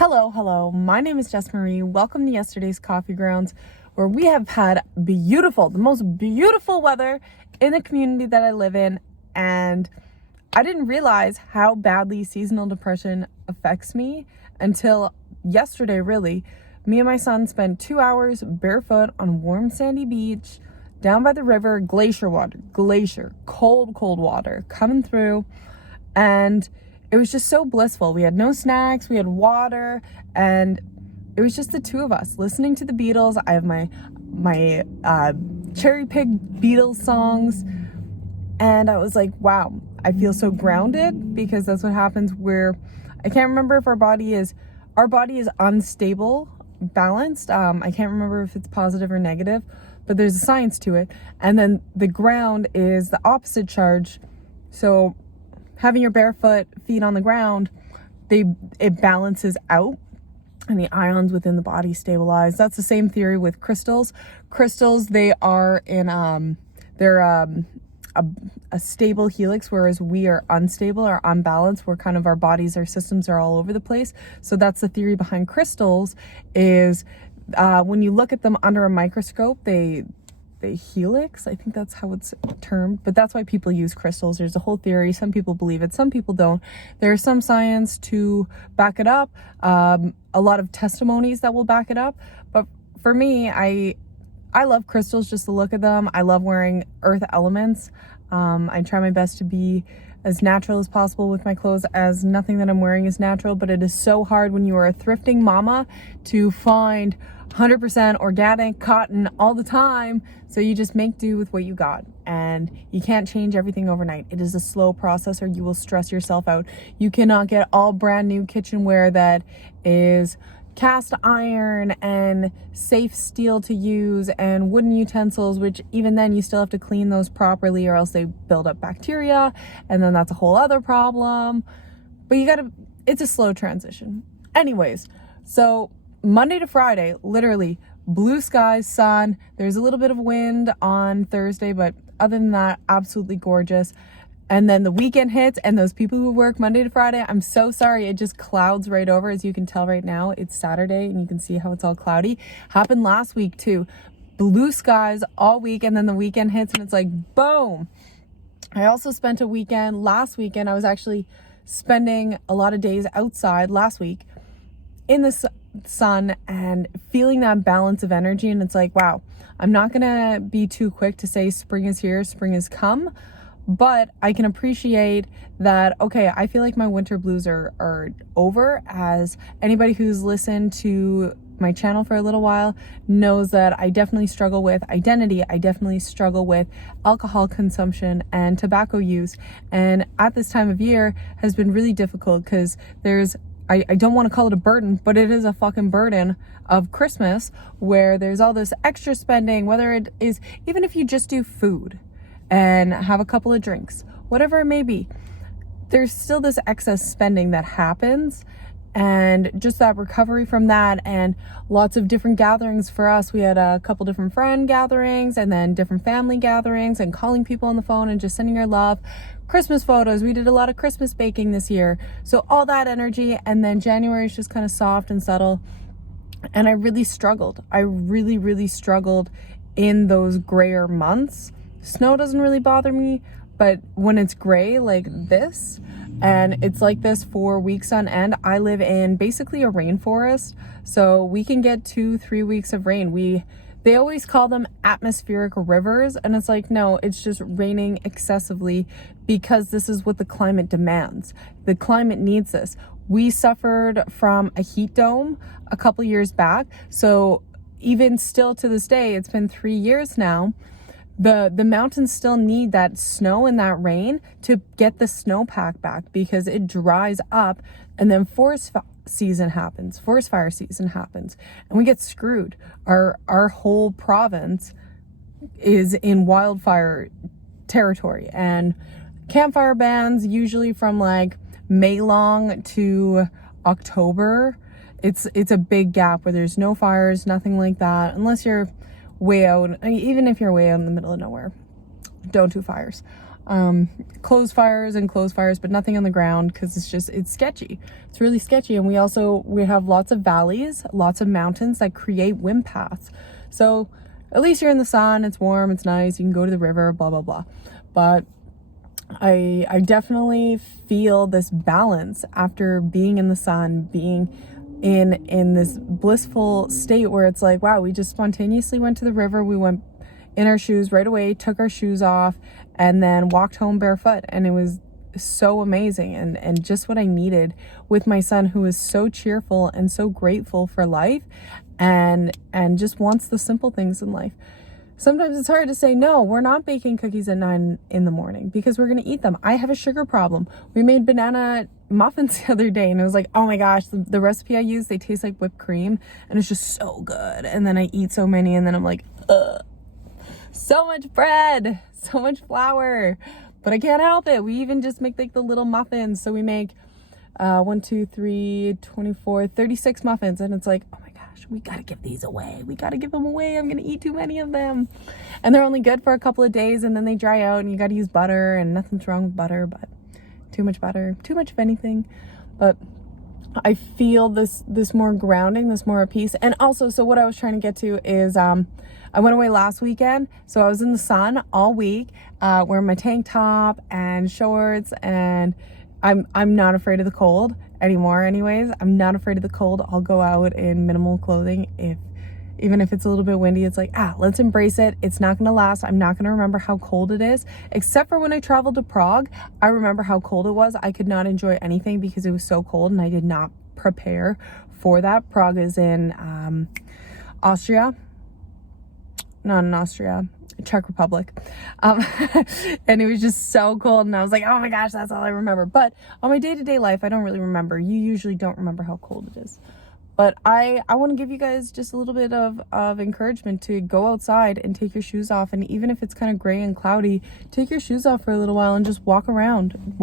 Hello. My name is Jess Marie. Welcome to yesterday's Coffee Grounds, where we have had the most beautiful weather in the community that I live in. And I didn't realize how badly seasonal depression affects me until yesterday, really. Me and my son spent 2 hours barefoot on warm sandy beach down by the river, cold water coming through. And it was just so blissful. We had no snacks, we had water, and it was just the two of us listening to the Beatles. I have my cherry picked Beatles songs, and I was like, wow, I feel so grounded, because that's what happens where I can't remember if our body is unstable, balanced. I can't remember if it's positive or negative, but there's a science to it. And then the ground is the opposite charge. So having your barefoot feet on the ground, it balances out and the ions within the body stabilize. That's the same theory with crystals. Crystals, they are in they're a stable helix, whereas we are unstable or unbalanced. We're kind of, our bodies, our systems are all over the place. So that's the theory behind crystals, is when you look at them under a microscope, they helix, I think that's how it's termed, but that's why people use crystals. There's a whole theory. Some people believe it, some people don't. There's some science to back it up, a lot of testimonies that will back it up. But for me, I love crystals just to look at them. I love wearing earth elements. I try my best to be as natural as possible with my clothes, as nothing that I'm wearing is natural, but it is so hard when you are a thrifting mama to find 100% organic cotton all the time. So you just make do with what you got, and you can't change everything overnight. It is a slow process, or you will stress yourself out. You cannot get all brand new kitchenware that is cast iron and safe steel to use, and wooden utensils, which even then you still have to clean those properly, or else they build up bacteria, and then that's a whole other problem. But it's a slow transition. Anyways, so Monday to Friday, literally blue skies, sun. There's a little bit of wind on Thursday, but other than that, absolutely gorgeous. And then the weekend hits, and those people who work Monday to Friday, I'm so sorry, it just clouds right over. As you can tell right now, it's Saturday, and you can see how it's all cloudy. Happened last week too. Blue skies all week, and then the weekend hits, and it's like, boom. I also spent last weekend, I was actually spending a lot of days outside last week in the sun and feeling that balance of energy. And it's like, wow, I'm not gonna be too quick to say spring is here, spring has come, but I can appreciate that. Okay, I feel like my winter blues are over. As anybody who's listened to my channel for a little while knows that I definitely struggle with identity. I definitely struggle with alcohol consumption and tobacco use, and at this time of year has been really difficult, because I don't want to call it a burden, but it is a fucking burden of Christmas, where there's all this extra spending, whether it is, even if you just do food and have a couple of drinks, whatever it may be, there's still this excess spending that happens. And just that recovery from that, and lots of different gatherings for us. We had a couple different friend gatherings, and then different family gatherings, and calling people on the phone and just sending our love. Christmas photos. We did a lot of Christmas baking this year. So all that energy. And then January is just kind of soft and subtle. And I really struggled. I really struggled in those grayer months. Snow doesn't really bother me, but when it's gray like this, and it's like this for weeks on end, I live in basically a rainforest, so we can get 2-3 weeks of rain. They always call them atmospheric rivers, and it's like, no, it's just raining excessively, because this is what the climate demands. The climate needs this. We suffered from a heat dome a couple years back, so even still to this day, it's been 3 years now, the mountains still need that snow and that rain to get the snowpack back, because it dries up, and then forest fire season happens, and we get screwed. Our whole province is in wildfire territory, and campfire bans usually from like May long to October. It's a big gap where there's no fires, nothing like that, unless you're way out. Even if you're way out in the middle of nowhere, don't do fires. clothes fires, but nothing on the ground because it's sketchy. It's really sketchy. And we have lots of valleys, lots of mountains that create wind paths. So at least you're in the sun, it's warm, it's nice, you can go to the river, blah, blah, blah. But I definitely feel this balance after being in the sun, being in this blissful state where it's like, wow, we just spontaneously went to the river. We went in our shoes right away, took our shoes off, and then walked home barefoot. And it was so amazing and just what I needed with my son, who is so cheerful and so grateful for life and just wants the simple things in life. Sometimes it's hard to say, no, we're not baking cookies at 9 in the morning because we're going to eat them. I have a sugar problem. We made banana muffins the other day and it was like, oh my gosh, the recipe I use, they taste like whipped cream and it's just so good. And then I eat so many and then I'm like, ugh, so much bread, so much flour, but I can't help it. We even just make like the little muffins. So we make 1, 2, 3, 24, 36 muffins. And it's like, oh my gosh, we got to give these away. We got to give them away. I'm going to eat too many of them. And they're only good for a couple of days and then they dry out and you got to use butter, and nothing's wrong with butter, but too much butter, too much of anything. But I feel this more grounding, this more at peace. And also, so what I was trying to get to is, I went away last weekend. So I was in the sun all week, wearing my tank top and shorts, and I'm not afraid of the cold anymore anyways. I'm not afraid of the cold. I'll go out in minimal clothing even if it's a little bit windy. It's like, let's embrace it. It's not going to last. I'm not going to remember how cold it is, except for when I traveled to Prague. I remember how cold it was. I could not enjoy anything because it was so cold and I did not prepare for that. Prague is in Austria. Not in Austria, Czech Republic. And it was just so cold and I was like, oh my gosh, that's all I remember. But on my day-to-day life, I don't really remember. You usually don't remember how cold it is. But I want to give you guys just a little bit of encouragement to go outside and take your shoes off. And even if it's kind of gray and cloudy, take your shoes off for a little while and just walk around.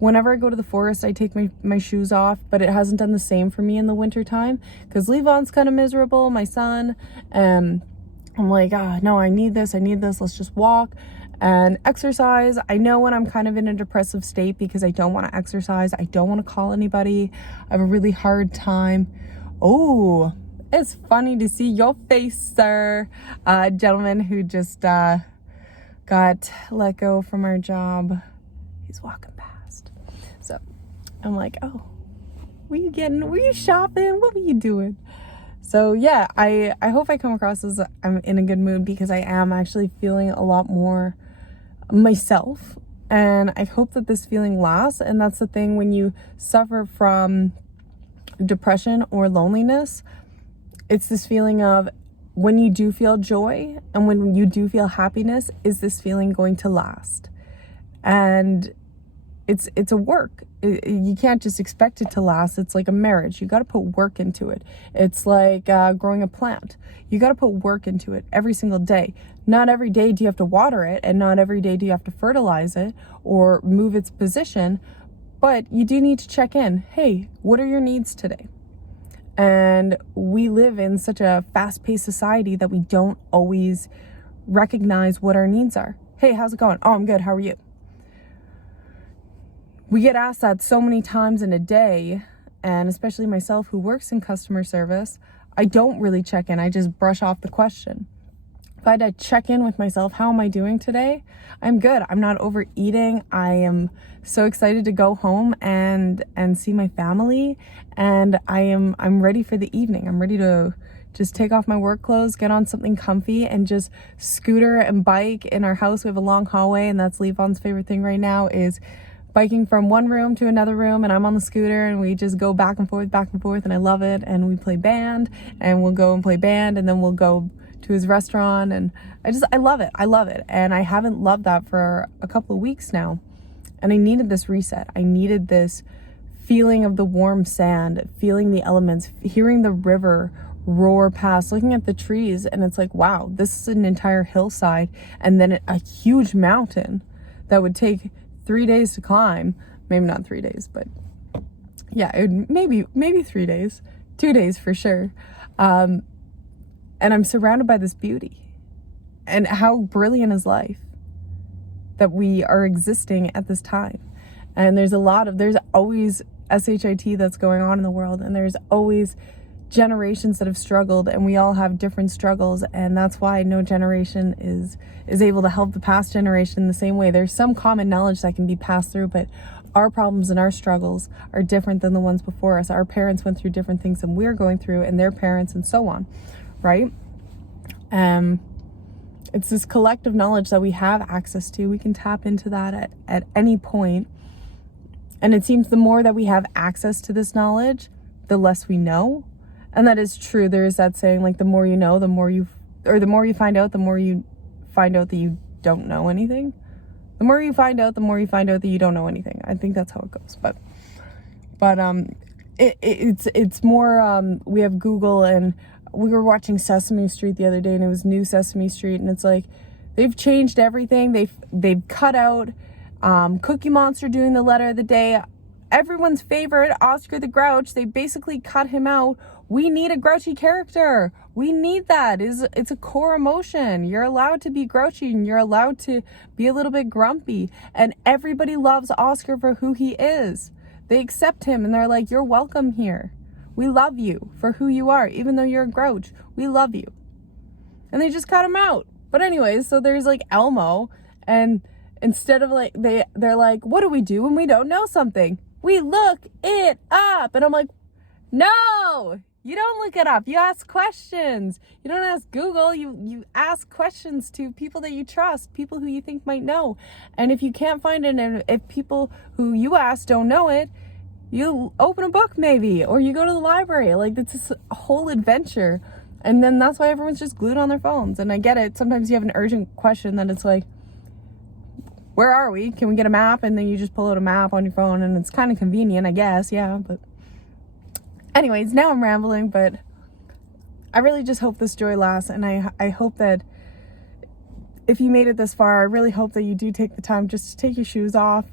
Whenever I go to the forest, I take my shoes off, but it hasn't done the same for me in the winter time because Levon's kind of miserable, my son. I'm like, no, I need this. Let's just walk and exercise. I know when I'm kind of in a depressive state because I don't want to exercise. I don't want to call anybody. I have a really hard time. Oh, it's funny to see your face, sir. Gentleman who just got let go from our job. He's walking past. So I'm like, oh, were you shopping? What were you doing? So yeah, I hope I come across as I'm in a good mood because I am actually feeling a lot more myself. And I hope that this feeling lasts. And that's the thing, when you suffer from depression or loneliness, it's this feeling of when you do feel joy and when you do feel happiness, is this feeling going to last? And it's a work. You can't just expect it to last. It's like a marriage. You got to put work into it. It's like growing a plant. You got to put work into it every single day. Not every day do you have to water it, and not every day do you have to fertilize it or move its position, but you do need to check in. Hey, what are your needs today? And we live in such a fast-paced society that we don't always recognize what our needs are. Hey, how's it going? Oh, I'm good. How are you? We get asked that so many times in a day, and especially myself who works in customer service, I don't really check in. I just brush off the question. If I had to check in with myself, how am I doing today? I'm good. I'm not overeating. I am so excited to go home and see my family, and I'm ready for the evening. I'm ready to just take off my work clothes, get on something comfy, and just scooter and bike in our house. We have a long hallway, and that's Levon's favorite thing right now is biking from one room to another room, and I'm on the scooter and we just go back and forth, and I love it. And we play band, and we'll go and play band, and then we'll go to his restaurant, and I love it. And I haven't loved that for a couple of weeks now, and I needed this reset. I needed this feeling of the warm sand, feeling the elements, hearing the river roar past, looking at the trees, and it's like, wow, this is an entire hillside and then a huge mountain that would take 3 days to climb. Maybe not 3 days, but yeah, it would maybe 3 days, 2 days for sure. And I'm surrounded by this beauty. And how brilliant is life? that we are existing at this time. And there's always SHIT that's going on in the world, and there's always generations that have struggled, and we all have different struggles, and that's why no generation is able to help the past generation the same way. There's some common knowledge that can be passed through, but our problems and our struggles are different than the ones before us. Our parents went through different things than we're going through, and their parents, and so on, right? It's this collective knowledge that we have access to. We can tap into that at any point. And it seems the more that we have access to this knowledge, the less we know. And that is true. There is that saying, like, the more you know, the more you find out, the more you find out that you don't know anything. The more you find out, the more you find out that you don't know anything. I think that's how it goes. But it's more, we have Google, and we were watching Sesame Street the other day, and it was New Sesame Street, and it's like, they've changed everything. They've cut out Cookie Monster doing the letter of the day. Everyone's favorite, Oscar the Grouch, they basically cut him out. We need a grouchy character. We need that. It's a core emotion. You're allowed to be grouchy, and you're allowed to be a little bit grumpy. And everybody loves Oscar for who he is. They accept him, and they're like, you're welcome here. We love you for who you are, even though you're a grouch. We love you. And they just cut him out. But anyways, so there's like Elmo, and instead of like, they're like, what do we do when we don't know something? We look it up. And I'm like, no, you don't look it up. You ask questions. You don't ask Google. You ask questions to people that you trust, people who you think might know. And if you can't find it, and if people who you ask don't know it, you open a book maybe, or you go to the library. Like, it's this whole adventure. And then that's why everyone's just glued on their phones. And I get it. Sometimes you have an urgent question that it's like, where are we? Can we get a map? And then you just pull out a map on your phone, and it's kind of convenient, I guess. Yeah, but anyways, now I'm rambling, but I really just hope this joy lasts. And I hope that if you made it this far, I really hope that you do take the time just to take your shoes off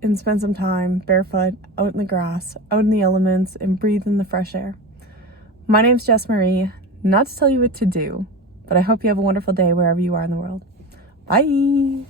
and spend some time barefoot out in the grass, out in the elements, and breathe in the fresh air. My name's Jess Marie, not to tell you what to do, but I hope you have a wonderful day wherever you are in the world. Bye.